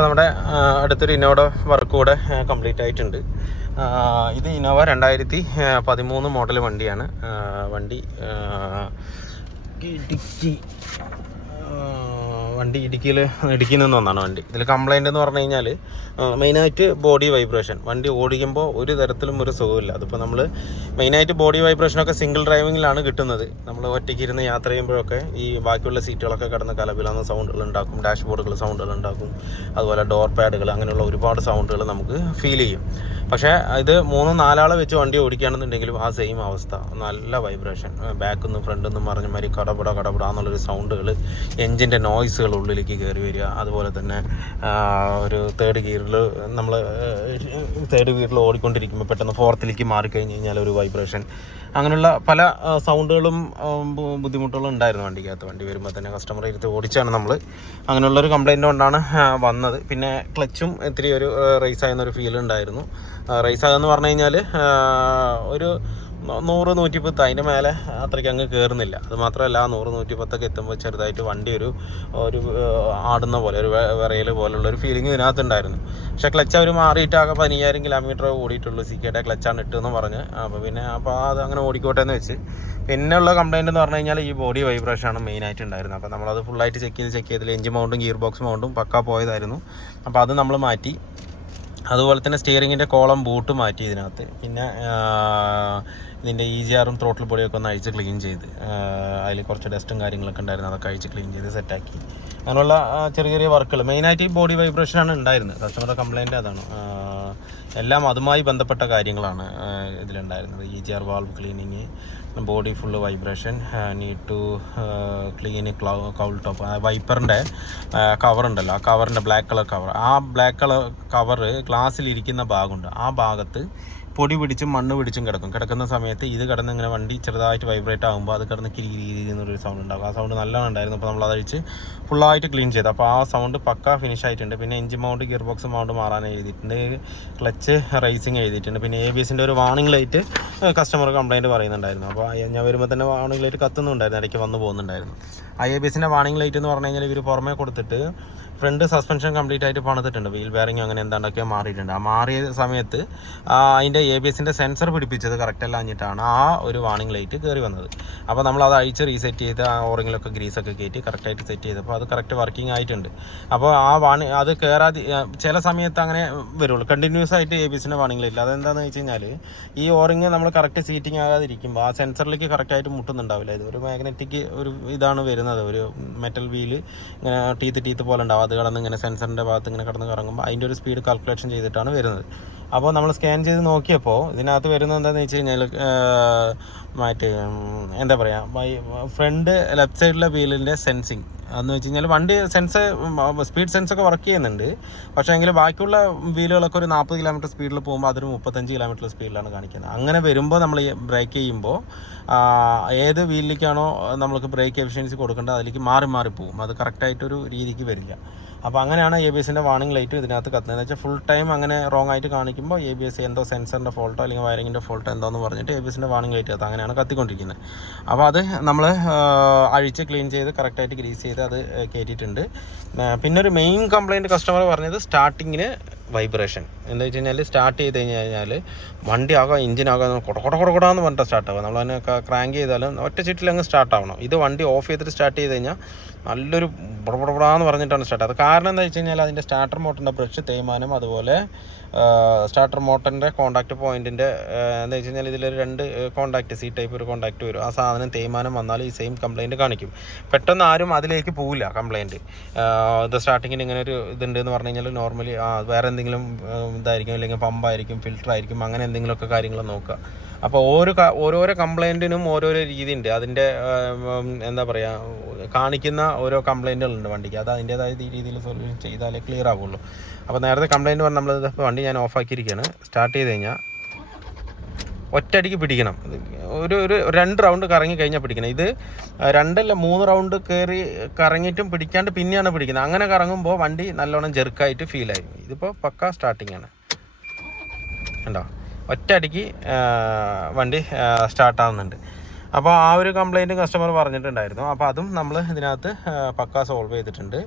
അപ്പോൾ നമ്മുടെ അടുത്തൊരു ഇന്നോവയുടെ വർക്ക് കൂടെ കംപ്ലീറ്റ് ആയിട്ടുണ്ട്. ഇത് ഇന്നോവ 2013 മോഡൽ വണ്ടിയാണ്. വണ്ടി ഇടുക്കിയിൽ നിന്ന് വന്നാണ് വണ്ടി. ഇതിൽ കംപ്ലൈൻറ്റ് എന്ന് പറഞ്ഞു കഴിഞ്ഞാൽ മെയിനായിട്ട് ബോഡി വൈബ്രേഷൻ. വണ്ടി ഓടിക്കുമ്പോൾ ഒരു തരത്തിലും ഒരു സുഖമില്ല. അതിപ്പോൾ നമ്മൾ മെയിനായിട്ട് ബോഡി വൈബ്രേഷനൊക്കെ സിംഗിൾ ഡ്രൈവിങ്ങിലാണ് കിട്ടുന്നത്. നമ്മൾ ഒറ്റയ്ക്ക് ഇരുന്ന് യാത്ര ചെയ്യുമ്പോഴൊക്കെ ഈ ബാക്കിയുള്ള സീറ്റുകളൊക്കെ കിടന്ന് കലപിലാന്ന് സൗണ്ടുകൾ ഉണ്ടാക്കും, ഡാഷ്ബോർഡുകൾ സൗണ്ടുകൾ ഉണ്ടാക്കും, അതുപോലെ ഡോർ പാഡുകൾ, അങ്ങനെയുള്ള ഒരുപാട് സൗണ്ടുകൾ നമുക്ക് ഫീൽ ചെയ്യും. പക്ഷേ ഇത് 3-4 ആളെ വെച്ച് വണ്ടി ഓടിക്കുകയാണെന്നുണ്ടെങ്കിലും ആ സെയിം അവസ്ഥ, നല്ല വൈബ്രേഷൻ, ബാക്കിൽ നിന്നും ഫ്രണ്ടിൽ നിന്നും പറഞ്ഞ മാതിരി കടപട എന്നുള്ളൊരു സൗണ്ടുകൾ, എൻജിൻ്റെ നോയ്സുകൾ ഉള്ളിലേക്ക് കയറി വരിക. അതുപോലെ തന്നെ ഒരു തേർഡ് ഗിയറിൽ ഓടിക്കൊണ്ടിരിക്കുമ്പോൾ പെട്ടെന്ന് ഫോർത്തിലേക്ക് മാറിക്കഴിഞ്ഞ് കഴിഞ്ഞാൽ ഒരു വൈബ്രേഷൻ, അങ്ങനെയുള്ള പല സൗണ്ടുകളും ബുദ്ധിമുട്ടുകളും ഉണ്ടായിരുന്നു വണ്ടിക്കകത്ത്. വണ്ടി വരുമ്പോൾ തന്നെ കസ്റ്റമർ ഇരുത്ത് ഓടിച്ചാണ് നമ്മൾ. അങ്ങനെയുള്ളൊരു കംപ്ലൈൻറ്റ് കൊണ്ടാണ് വന്നത്. പിന്നെ ക്ലച്ചും ഇത്തിരി ഒരു റേസ് ആയെന്നൊരു ഫീൽ ഉണ്ടായിരുന്നു. റേസ് ആകുമെന്ന് പറഞ്ഞു കഴിഞ്ഞാൽ ഒരു 100-110 അതിൻ്റെ മേലെ അത്രയ്ക്ക് അങ്ങ് കയറുന്നില്ല. അത് മാത്രമല്ല 100-110 എത്തുമ്പോൾ ചെറുതായിട്ട് വണ്ടി ഒരു ആടുന്ന പോലെ, ഒരു വിറയൽ പോലുള്ളൊരു ഫീലിംഗ് ഇതിനകത്തുണ്ടായിരുന്നു. പക്ഷേ ക്ലച്ച് അവർ മാറിയിട്ട് ആകെ 15,000 കിലോമീറ്റർ ഓടിയിട്ടുള്ളൂ. സിക്കയുടെ ക്ലച്ചാണ് ഇട്ടെന്ന് പറഞ്ഞ്. അപ്പോൾ അത് അങ്ങനെ ഓടിക്കോട്ടെ എന്ന് വെച്ച്. പിന്നെയുള്ള കംപ്ലയിൻ്റ് എന്ന് പറഞ്ഞു കഴിഞ്ഞാൽ ഈ ബോഡി വൈബ്രേഷനാണ് മെയിനായിട്ട് ഉണ്ടായിരുന്നത്. അപ്പോൾ നമ്മളത് ഫുള്ളായിട്ട് ചെക്ക് ചെയ്തതിൽ എഞ്ചിൻ മൗണ്ടും ഗിയർ ബോക്സ് മൗണ്ടും പക്കാ പോയതായിരുന്നു. അപ്പോൾ അത് നമ്മൾ മാറ്റി. അതുപോലെ തന്നെ സ്റ്റിയറിങ്ങിൻ്റെ കോളം ബൂട്ട് മാറ്റി ഇതിനകത്ത്. പിന്നെ ഇതിൻ്റെ EGR-ഉം ത്രോട്ടിൽ പൊടിയൊക്കെ ഒന്ന് അഴിച്ച് ക്ലീൻ ചെയ്ത്, അതിൽ കുറച്ച് ഡസ്റ്റും കാര്യങ്ങളൊക്കെ ഉണ്ടായിരുന്നു, അതൊക്കെ അഴിച്ച് ക്ലീൻ ചെയ്ത് സെറ്റാക്കി. അങ്ങനെയുള്ള ചെറിയ വർക്കുകൾ, മെയിനായിട്ട് ഈ ബോഡി വൈബ്രേഷനാണ് ഉണ്ടായിരുന്നത്. കസ്റ്റമറുടെ കംപ്ലയിൻ്റ് അതാണ്. എല്ലാം അതുമായി ബന്ധപ്പെട്ട കാര്യങ്ങളാണ് ഇതിലുണ്ടായിരുന്നത്. EGR valve cleaning, body full vibration, need to clean cowl top, വൈപ്പറിൻ്റെ കവറുണ്ടല്ലോ, ആ കവറിൻ്റെ ബ്ലാക്ക് കളർ കവർ, ആ ബ്ലാക്ക് കളർ കവറ് ഗ്ലാസ്സിലിരിക്കുന്ന ഭാഗമുണ്ട്, ആ ഭാഗത്ത് പൊടി പിടിച്ചും മണ്ണ് പിടിച്ചും കിടക്കുന്ന സമയത്ത് ഇത് കിടന്ന് ഇങ്ങനെ വണ്ടി ചെറുതായിട്ട് വൈബ്രേറ്റ് ആകുമ്പോൾ അത് കിടന്ന് കിരി എന്നൊരു സൗണ്ട് ഉണ്ടാകും. ആ സൗണ്ട് നല്ലോണം ഉണ്ടായിരുന്നു. അപ്പോൾ നമ്മൾ അതഴിച്ച് ഫുള്ളായിട്ട് ക്ലീൻ ചെയ്തു. അപ്പോൾ ആ സൗണ്ട് പക്ക ഫിനിഷ് ആയിട്ടുണ്ട്. പിന്നെ engine mount, gear box mount മാറാൻ എഴുതിയിട്ടുണ്ട്, ക്ലച്ച് റേസിങ് എഴുതിയിട്ടുണ്ട്. പിന്നെ ABS-ൻ്റെ ഒരു വാർണിംഗ് ലൈറ്റ് കസ്റ്റമർ കംപ്ലയിൻറ്റ് പറയുന്നുണ്ടായിരുന്നു. അപ്പോൾ ഞാൻ വരുമ്പോൾ തന്നെ വാർണിംഗ് ലൈറ്റ് കത്തുന്നുണ്ടായിരുന്നു, ഇടയ്ക്ക് വന്ന് പോകുന്നുണ്ടായിരുന്നു. ABS-ൻ്റെ വാർണിംഗ് ലൈറ്റ് എന്ന് പറഞ്ഞു കഴിഞ്ഞാൽ ഇവർ പുറമേ കൊടുത്തിട്ട് ഫ്രണ്ട് സസ്പെൻഷൻ കംപ്ലീറ്റ് ആയിട്ട് പണിതിട്ടുണ്ട്. വീൽ ബെയറിങ് അങ്ങനെ എന്താണ്ടൊക്കെ മാറിയിട്ടുണ്ട്. ആ മാറിയ സമയത്ത് അതിൻ്റെ ABS-ൻ്റെ സെൻസർ പിടിപ്പിച്ചത് കറക്റ്റ് അല്ലാഞ്ഞിട്ടാണ് ആ ഒരു വാർണിംഗ് ലൈറ്റ് കയറി വന്നത്. അപ്പോൾ നമ്മൾ അത് അഴിച്ച് റീസെറ്റ് ചെയ്ത് ആ ഓറിങ്ങിലൊക്കെ ഗ്രീസൊക്കെ കയറ്റി കറക്റ്റായിട്ട് സെറ്റ് ചെയ്തപ്പോൾ അത് കറക്റ്റ് വർക്കിംഗ് ആയിട്ടുണ്ട്. അപ്പോൾ ആ അത് കയറാതെ ചില സമയത്ത് അങ്ങനെ വരുള്ളൂ, കണ്ടിന്യൂസ് ആയിട്ട് ABS-ൻ്റെ വാർണിംഗ് ലൈറ്റ്. അതെന്താണെന്ന് വെച്ച് കഴിഞ്ഞാൽ ഈ ഓറിങ് നമ്മൾ കറക്റ്റ് സീറ്റിംഗ് ആകാതിരിക്കുമ്പോൾ ആ സെൻസറിലേക്ക് കറക്റ്റായിട്ട് മുട്ടുന്നുണ്ടാവില്ല. ഇത് ഒരു മാഗ്നറ്റിക് ഒരു ഇതാണ് വരുന്നത്, ഒരു മെറ്റൽ വീല് ഇങ്ങനെ ടീത്ത് പോലെ ഉണ്ടാവും. അത് കടന്ന് ഇങ്ങനെ സെൻസറിൻ്റെ ഭാഗത്ത് ഇങ്ങനെ കടന്ന് കറങ്ങുമ്പോൾ അതിൻ്റെ ഒരു സ്പീഡ് കാൽക്കുലേഷൻ ചെയ്തിട്ടാണ് വരുന്നത്. അപ്പോൾ നമ്മൾ സ്കാൻ ചെയ്ത് നോക്കിയപ്പോൾ ഇതിനകത്ത് വരുന്നത് എന്താണെന്ന് വെച്ച് കഴിഞ്ഞാൽ എന്താ പറയുക, ഫ്രണ്ട് ലെഫ്റ്റ് സൈഡിലെ വീലിൻ്റെ സെൻസിങ് എന്ന് വെച്ച് കഴിഞ്ഞാൽ വണ്ടി സ്പീഡ് സെൻസൊക്കെ വർക്ക് ചെയ്യുന്നുണ്ട്. പക്ഷേ എങ്കിൽ ബാക്കിയുള്ള വീലുകളൊക്കെ ഒരു 40 കിലോമീറ്റർ സ്പീഡിൽ പോകുമ്പോൾ അതൊരു 35 കിലോമീറ്റർ സ്പീഡിലാണ് കാണിക്കുന്നത്. അങ്ങനെ വരുമ്പോൾ നമ്മൾ ബ്രേക്ക് ചെയ്യുമ്പോൾ ഏത് വീലിലേക്കാണോ നമ്മൾക്ക് ബ്രേക്ക് എഫിഷ്യൻസി കൊടുക്കേണ്ടത് അതിലേക്ക് മാറി പോകും. അത് കറക്റ്റായിട്ടൊരു രീതിക്ക് വരില്ല. അപ്പോൾ അങ്ങനെയാണ് ABS-ൻ്റെ വാർണിംഗ് ലൈറ്റ് ഇതിനകത്ത് കത്തുന്നത്. എന്ന് വെച്ചാൽ ഫുൾ ടൈം അങ്ങനെ റോങ് ആയിട്ട് കാണിക്കുമ്പോൾ ABS എന്തോ സെൻസറിൻ്റെ ഫോൾട്ടോ അല്ലെങ്കിൽ വയറിങ്ങിൻ്റെ ഫോൾട്ടോ എന്തോന്ന് പറഞ്ഞിട്ട് ABS-ൻ്റെ വാർണിംഗ് ലൈറ്റ് കത്ത് അങ്ങനെയാണ് കത്തിക്കൊണ്ടിരിക്കുന്നത്. അപ്പോൾ അത് നമ്മൾ അഴിച്ച് ക്ലീൻ ചെയ്ത് കറക്റ്റായിട്ട് ഗ്രീസ് ചെയ്ത് അത് കയറ്റിയിട്ടുണ്ട്. പിന്നെ ഒരു മെയിൻ കംപ്ലയിൻറ്റ് കസ്റ്റമർ പറഞ്ഞത് സ്റ്റാർട്ടിങ്ങിന് വൈബ്രേഷൻ. എന്താ വെച്ച് കഴിഞ്ഞാൽ സ്റ്റാർട്ട് ചെയ്ത് കഴിഞ്ഞാൽ വണ്ടി എഞ്ചിനാകാൻ കൊടകൊടാന്ന് പറഞ്ഞിട്ട് സ്റ്റാർട്ടാവുക. നമ്മളതിനെ ക്രാങ്ക് ചെയ്താലും ഒറ്റ ചുറ്റിൽ അങ്ങ് സ്റ്റാർട്ടാവണം. ഇത് വണ്ടി ഓഫ് ചെയ്തിട്ട് സ്റ്റാർട്ട് ചെയ്ത് കഴിഞ്ഞാൽ നല്ലൊരു ബുടബുടാന്ന് പറഞ്ഞിട്ടാണ് സ്റ്റാർട്ട്. അത് കാരണം എന്താ വെച്ച് കഴിഞ്ഞാൽ അതിൻ്റെ സ്റ്റാർട്ടർ മോട്ടറിൻ്റെ ബ്രഷ് തേയ്മാനം, അതുപോലെ സ്റ്റാർട്ടർ മോട്ടറിൻ്റെ കോൺടാക്റ്റ് പോയിൻറ്റിൻ്റെ എന്താ വെച്ച് കഴിഞ്ഞാൽ ഇതിലൊരു 2 കോൺടാക്റ്റ് C ടൈപ്പ് ഒരു കോൺടാക്റ്റ് വരും. ആ സാധനം തേയ്മാനം വന്നാൽ ഈ സെയിം കംപ്ലയിൻറ്റ് കാണിക്കും. പെട്ടെന്ന് ആരും അതിലേക്ക് പോവില്ല കംപ്ലയിൻറ്റ്. ഇത് സ്റ്റാർട്ടിങ്ങിന് ഇങ്ങനെ ഒരു ഇതുണ്ട് എന്ന് പറഞ്ഞു കഴിഞ്ഞാൽ നോർമലി വേറെ എന്തെങ്കിലും ഇതായിരിക്കും, അല്ലെങ്കിൽ പമ്പായിരിക്കും, ഫിൽറ്റർ ആയിരിക്കും, അങ്ങനെ എന്തെങ്കിലുമൊക്കെ കാര്യങ്ങൾ നോക്കുക. അപ്പോൾ ഓരോരോ കംപ്ലയിൻറ്റിനും ഓരോരോ രീതിയുണ്ട്. അതിൻ്റെ എന്താ പറയുക, കാണിക്കുന്ന ഓരോ കംപ്ലയിൻറ്റുകളുണ്ട് വണ്ടിക്ക്. അത് അതിൻ്റേതായ രീതിയിൽ സൊല്യൂഷൻ ചെയ്താലേ ക്ലിയർ ആവുള്ളൂ. അപ്പോൾ നേരത്തെ കംപ്ലയിൻറ്റ് പറഞ്ഞാൽ നമ്മളിപ്പോൾ വണ്ടി ഞാൻ ഓഫാക്കിയിരിക്കുകയാണ്. സ്റ്റാർട്ട് ചെയ്ത് കഴിഞ്ഞാൽ ഒറ്റയടിക്ക് പിടിക്കണം. ഒരു 2 റൗണ്ട് കറങ്ങി കഴിഞ്ഞാൽ പിടിക്കണം. ഇത് 2 അല്ല 3 റൗണ്ട് കറങ്ങിയിട്ടും പിടിക്കാണ്ട് പിന്നെയാണ് പിടിക്കുന്നത്. അങ്ങനെ കറങ്ങുമ്പോൾ വണ്ടി നല്ലോണം ജെർക്കായിട്ട് ഫീലായി. ഇതിപ്പോൾ പക്ക സ്റ്റാർട്ടിങ് ആണ്, കണ്ടോ, ഒറ്റയടിക്ക് വണ്ടി സ്റ്റാർട്ടാവുന്നുണ്ട്. അപ്പോൾ ആ ഒരു കംപ്ലയിൻറ്റ് കസ്റ്റമർ പറഞ്ഞിട്ടുണ്ടായിരുന്നു. അപ്പോൾ അതും നമ്മൾ ഇതിനകത്ത് പക്ക സോൾവ് ചെയ്തിട്ടുണ്ട്.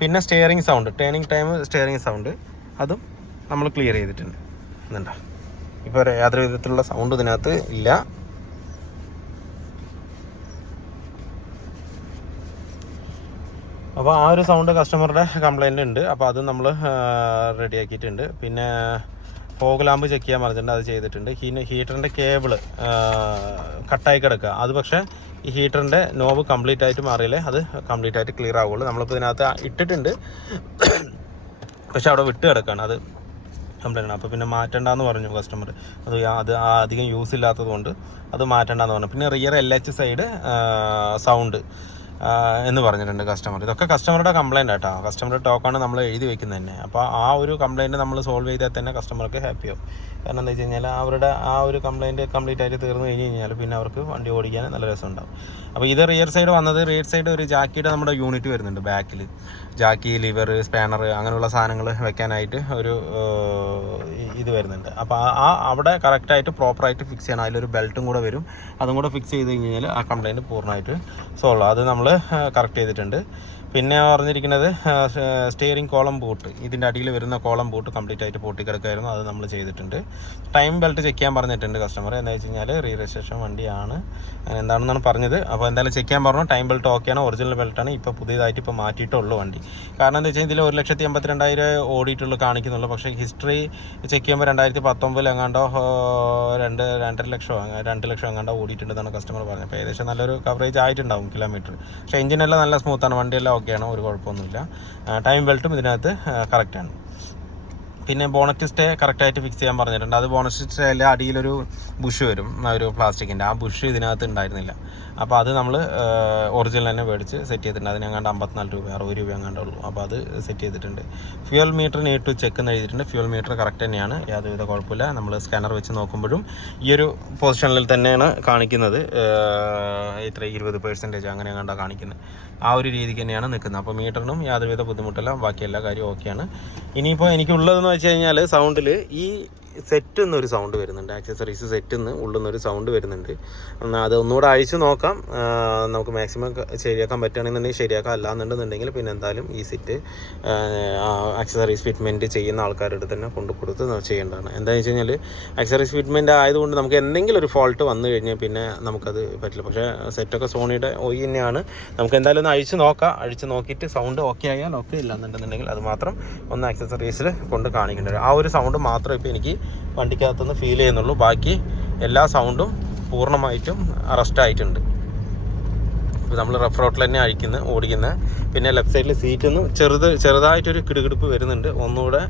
പിന്നെ steering sound, turning time steering sound അതും നമ്മൾ ക്ലിയർ ചെയ്തിട്ടുണ്ട്. എന്നുണ്ടോ ഇപ്പോൾ യാതൊരു വിധത്തിലുള്ള സൗണ്ട് ഇതിനകത്ത് ഇല്ല. അപ്പോൾ ആ ഒരു സൗണ്ട് കസ്റ്റമറുടെ കംപ്ലൈൻ്റ് ഉണ്ട്. അപ്പോൾ അത് നമ്മൾ റെഡിയാക്കിയിട്ടുണ്ട്. പിന്നെ ഫോഗ് ലാമ്പ് ചെക്ക് ചെയ്യാൻ പറഞ്ഞിട്ടുണ്ട്, അത് ചെയ്തിട്ടുണ്ട്. ഹീറ്ററിൻ്റെ കേബിള് കട്ടായി കിടക്കുക, അത് പക്ഷേ ഈ ഹീറ്ററിൻ്റെ നോബ് കംപ്ലീറ്റ് ആയിട്ട് മാറിയാലേ അത് കംപ്ലീറ്റ് ആയിട്ട് ക്ലിയർ ആവുള്ളൂ. നമ്മളിപ്പോൾ ഇതിനകത്ത് ഇട്ടിട്ടുണ്ട്, പക്ഷെ അവിടെ വിട്ട് കിടക്കുകയാണ്, അത് കംപ്ലൈൻ്റ് ആണ്. അപ്പോൾ പിന്നെ മാറ്റണ്ടെന്ന് പറഞ്ഞു കസ്റ്റമർ. അത് അധികം യൂസ് ഇല്ലാത്തത് കൊണ്ട് അത് മാറ്റണ്ടെന്ന് പറഞ്ഞു. പിന്നെ റിയർ LH സൈഡ് സൗണ്ട് എന്ന് പറഞ്ഞിട്ടുണ്ട് കസ്റ്റമർ. ഇതൊക്കെ കസ്റ്റമറുടെ കംപ്ലൈൻ്റ് ആട്ടോ, കസ്റ്റമറുടെ ടോക്കാണ് നമ്മൾ എഴുതി വെക്കുന്നത് തന്നെ. അപ്പോൾ ആ ഒരു കംപ്ലൈൻറ്റ് നമ്മൾ സോൾവ് ചെയ്താൽ തന്നെ കസ്റ്റമർക്ക് ഹാപ്പിയാവും. കാരണം എന്താ വെച്ച് കഴിഞ്ഞാൽ അവരുടെ ആ ഒരു കംപ്ലൈൻറ്റ് കംപ്ലീറ്റ് ആയിട്ട് തീർന്നു കഴിഞ്ഞ് കഴിഞ്ഞാൽ പിന്നെ അവർക്ക് വണ്ടി ഓടിക്കാൻ നല്ല രസമുണ്ടാവും. അപ്പോൾ ഇത് റിയർ സൈഡ് വന്നത്, റിയർ സൈഡ് ഒരു ജാക്കിയുടെ നമ്മുടെ യൂണിറ്റ് വരുന്നുണ്ട് ബാക്കിൽ. ജാക്കി, ലിവർ, സ്പാനർ അങ്ങനെയുള്ള സാധനങ്ങൾ വെക്കാനായിട്ട് ഒരു ഇത് വരുന്നുണ്ട്. അപ്പോൾ അവിടെ കറക്റ്റായിട്ട് പ്രോപ്പറായിട്ട് ഫിക്സ് ചെയ്യണം. അതിലൊരു ബെൽറ്റും കൂടെ വരും, അതും കൂടെ ഫിക്സ് ചെയ്ത് കഴിഞ്ഞാൽ ആ കംപ്ലൈൻറ്റ് പൂർണ്ണമായിട്ട് സോൾവ്. അത് നമ്മൾ കറക്റ്റ് ചെയ്തിട്ടുണ്ട്. പിന്നെ പറഞ്ഞിരിക്കുന്നത് സ്റ്റിയറിംഗ് കോളം ബൂട്ട്, ഇതിൻ്റെ അടിയിൽ വരുന്ന കോളം ബൂട്ട് കംപ്ലീറ്റ് ആയിട്ട് പൊട്ടിക്കിടക്കായിരുന്നു, അത് നമ്മൾ ചെയ്തിട്ടുണ്ട്. ടൈം ബെൽറ്റ് ചെക്ക് ചെയ്യാൻ പറഞ്ഞിട്ടുണ്ട് കസ്റ്റമർ. എന്താ വെച്ച് കഴിഞ്ഞാൽ റീ രജിസ്ട്രേഷൻ വണ്ടിയാണ്, അങ്ങനെ എന്താണെന്നാണ് പറഞ്ഞത്. അപ്പോൾ എന്തായാലും ചെക്ക് ചെയ്യാൻ പറഞ്ഞു. ടൈം ബെൽറ്റ് ഓക്കെയാണ്, ഒറിജിനൽ ബെൽറ്റാണ്. ഇപ്പോൾ പുതിയതായിട്ട് ഇപ്പോൾ മാറ്റിയിട്ടുള്ളൂ വണ്ടി. കാരണം എന്താ വെച്ച് കഴിഞ്ഞാൽ ഇതിൽ 1,82,000 ഓടിയിട്ടുള്ളൂ കാണിക്കുന്നുള്ളൂ. പക്ഷേ ഹിസ്റ്ററി ചെക്ക് ചെയ്യുമ്പോൾ 2019 എങ്ങാണ്ടോ 2 ലക്ഷം എങ്ങാണ്ടോ ഓടിയിട്ടുണ്ടെന്നാണ് കസ്റ്റമർ പറഞ്ഞത്. അപ്പോൾ ഏകദേശം നല്ലൊരു കവറേജ് ആയിട്ടുണ്ടാവും കിലോമീറ്റർ. പക്ഷേ എഞ്ചിനെല്ലാം നല്ല സ്മൂത്താണ്, വണ്ടിയെല്ലാം ഓക്കെയാണ്, ഒരു കുഴപ്പമൊന്നുമില്ല. ടൈം ബെൽറ്റും ഇതിനകത്ത് കറക്റ്റാണ്. പിന്നെ ബോണറ്റ് സ്റ്റേ കറക്റ്റായിട്ട് ഫിക്സ് ചെയ്യാൻ പറഞ്ഞിട്ടുണ്ട്. അത് ബോണറ്റ് സ്റ്റേയിൽ അടിയിലൊരു ബുഷ് വരും, ഒരു പ്ലാസ്റ്റിക്കിൻ്റെ, ആ ബുഷ് ഇതിനകത്ത് ഉണ്ടായിരുന്നില്ല. അപ്പോൾ അത് നമ്മൾ ഒറിജിനൽ തന്നെ മേടിച്ച് സെറ്റ് ചെയ്തിട്ടുണ്ട്. അതിനെങ്ങാണ്ട് 54 രൂപ 60 രൂപ എങ്ങാണ്ടേ ഉള്ളൂ. അപ്പോൾ അത് സെറ്റ് ചെയ്തിട്ടുണ്ട്. Fuel meter need to check എന്ന് എഴുതിയിട്ടുണ്ട്. ഫ്യൂൽ മീറ്റർ കറക്റ്റ് തന്നെയാണ്, യാതൊരുവിധ കുഴപ്പമില്ല. നമ്മൾ സ്കാനർ വെച്ച് നോക്കുമ്പോഴും ഈ ഒരു പൊസിഷനിൽ തന്നെയാണ് കാണിക്കുന്നത്. ഇത്ര 20% അങ്ങനെ എങ്ങാണ്ടാണ് കാണിക്കുന്നത്. ആ ഒരു രീതിക്ക് തന്നെയാണ് നിൽക്കുന്നത്. അപ്പോൾ മീറ്ററിനും യാതൊരുവിധ ബുദ്ധിമുട്ടില്ല, ബാക്കി എല്ലാ കാര്യവും ഓക്കെയാണ്. ഇനിയിപ്പോൾ എനിക്കുള്ളതെന്ന് വെച്ച് കഴിഞ്ഞാൽ സൗണ്ടിൽ ഈ സെറ്റ് എന്നൊരു സൗണ്ട് വരുന്നുണ്ട്, ആക്സസറീസ് സെറ്റിൽ നിന്ന് ഉള്ളിൽ നിന്നൊരു സൗണ്ട് വരുന്നുണ്ട്. അത് ഒന്നുകൂടെ അഴിച്ച് നോക്കാം, നമുക്ക് മാക്സിമം ശരിയാക്കാൻ പറ്റുകയാണെന്നുണ്ടെങ്കിൽ ശരിയാക്കാം. അല്ലാന്നുണ്ടെന്നുണ്ടെങ്കിൽ പിന്നെ എന്തായാലും ഈ സെറ്റ് ആക്സസറീസ് ഫിറ്റ്മെൻറ്റ് ചെയ്യുന്ന ആൾക്കാരുടെ തന്നെ കൊണ്ടു കൊടുത്ത് ചെയ്യേണ്ടതാണ്. എന്താണെന്ന് വെച്ച് കഴിഞ്ഞാൽ ആക്സസറീസ് ഫിറ്റ്മെൻറ്റ് ആയതുകൊണ്ട് നമുക്ക് എന്തെങ്കിലും ഒരു ഫോൾട്ട് വന്നു കഴിഞ്ഞാൽ പിന്നെ നമുക്കത് പറ്റില്ല. പക്ഷേ സെറ്റൊക്കെ സോണിയുടെ OE തന്നെയാണ്. നമുക്ക് എന്തായാലും ഒന്ന് അഴിച്ച് നോക്കാം. അഴിച്ച് നോക്കിയിട്ട് സൗണ്ട് ഓക്കെ ആയാൽ ഓക്കെ, ഇല്ലാന്നുണ്ടെന്നുണ്ടെങ്കിൽ അത് മാത്രം ഒന്ന് ആക്സസറീസിൽ കൊണ്ട് കാണിക്കേണ്ടി. ആ ഒരു സൗണ്ട് മാത്രം ഇപ്പോൾ എനിക്ക് വണ്ടിക്കകത്തുനിന്ന് ഫീൽ ചെയ്യുന്നുള്ളൂ. ബാക്കി എല്ലാ സൗണ്ടും പൂർണ്ണമായിട്ടും അറസ്റ്റായിട്ടുണ്ട്. ഇപ്പോൾ നമ്മൾ റഫ് റോട്ടിൽ തന്നെ ഓടിക്കുന്നത്. പിന്നെ ലെഫ്റ്റ് സൈഡിൽ സീറ്റിൽ നിന്ന് ചെറുതായിട്ടൊരു കിടുകിടുപ്പ് വരുന്നുണ്ട്. ഒന്നുകൂടെ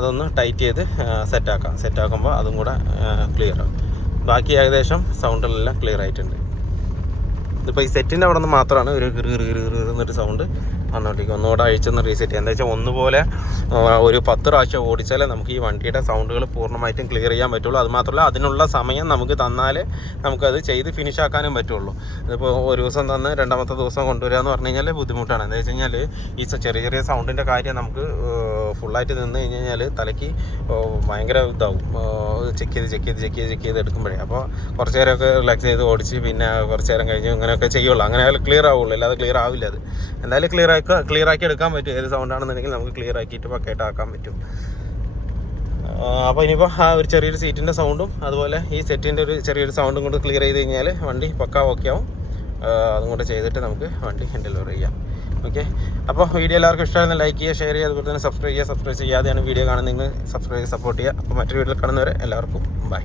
അതൊന്ന് ടൈറ്റ് ചെയ്ത് സെറ്റാക്കുമ്പോൾ അതും കൂടെ ക്ലിയർ ആകും. ബാക്കി ഏകദേശം സൗണ്ടുകളെല്ലാം ക്ലിയർ ആയിട്ടുണ്ട്. ഇതിപ്പോൾ ഈ സെറ്റിൻ്റെ അവിടെ നിന്ന് മാത്രമാണ് ഒരു എന്നൊരു സൗണ്ട് വന്നോട്ടേക്ക്. ഒന്നുകൂടെ അഴിച്ചൊന്ന് റീസെറ്റ് ചെയ്യാം. എന്താ വെച്ചാൽ ഒന്നുപോലെ ഒരു 10 പ്രാവശ്യം ഓടിച്ചാലേ നമുക്ക് ഈ വണ്ടിയുടെ സൗണ്ടുകൾ പൂർണ്ണമായിട്ടും ക്ലിയർ ചെയ്യാൻ പറ്റുള്ളൂ. അതുമാത്രമല്ല അതിനുള്ള സമയം നമുക്ക് തന്നാലേ നമുക്കത് ചെയ്ത് ഫിനിഷ് ആക്കാനും പറ്റുള്ളൂ. ഇതിപ്പോൾ ഒരു ദിവസം തന്ന് രണ്ടാമത്തെ ദിവസം കൊണ്ടുവരിക എന്ന് പറഞ്ഞു കഴിഞ്ഞാൽ ബുദ്ധിമുട്ടാണ്. എന്താ വെച്ച് കഴിഞ്ഞാൽ ഈ ചെറിയ സൗണ്ടിൻ്റെ കാര്യം നമുക്ക് ഫുള്ളായിട്ട് നിന്ന് കഴിഞ്ഞ് കഴിഞ്ഞാൽ തലയ്ക്ക് ഭയങ്കര ഇതാവും, ചെക്ക് ചെയ്ത് എടുക്കുമ്പോഴേ. അപ്പോൾ കുറച്ച് നേരമൊക്കെ റിലാക്സ് ചെയ്ത് ഓടിച്ച് പിന്നെ കുറച്ച് നേരം കഴിഞ്ഞ് ഇങ്ങനെയൊക്കെ ചെയ്യുള്ളൂ. അങ്ങനെ ക്ലിയർ ആവുള്ളൂ, അല്ലാതെ ക്ലിയർ ആവില്ല. അത് എന്തായാലും ക്ലിയർ ആക്കി എടുക്കാൻ പറ്റും. ഏത് സൗണ്ടാണെന്നുണ്ടെങ്കിൽ നമുക്ക് ക്ലിയർ ആക്കിയിട്ട് പക്കയായിട്ട് ആക്കാൻ പറ്റും. അപ്പോൾ ഇനിയിപ്പോൾ ആ ഒരു ചെറിയൊരു സീറ്റിൻ്റെ സൗണ്ടും അതുപോലെ ഈ സെറ്റിൻ്റെ ഒരു ചെറിയൊരു സൗണ്ടും കൊണ്ട് ക്ലിയർ ചെയ്ത് കഴിഞ്ഞാൽ വണ്ടി പക്ക ഓക്കെ ആവും. അതും കൂടെ ചെയ്തിട്ട് നമുക്ക് വണ്ടി ഡെലിവറി ചെയ്യാം. ഓക്കെ, അപ്പോൾ വീഡിയോ എല്ലാവർക്കും ഇഷ്ടമായിരുന്നു ലൈക്ക് ചെയ്യുക, ഷെയർ ചെയ്യുക, അതുപോലെ തന്നെ സബ്സ്ക്രൈബ് ചെയ്യാതെയാണ് വീഡിയോ കാണുന്നത്. നിങ്ങൾ സബ്സ്ക്രൈബ് സപ്പോർട്ട് ചെയ്യുക. അപ്പോൾ മറ്റൊരു വീഡിയോയിൽ കാണുന്നവരെ എല്ലാവർക്കും ബൈ.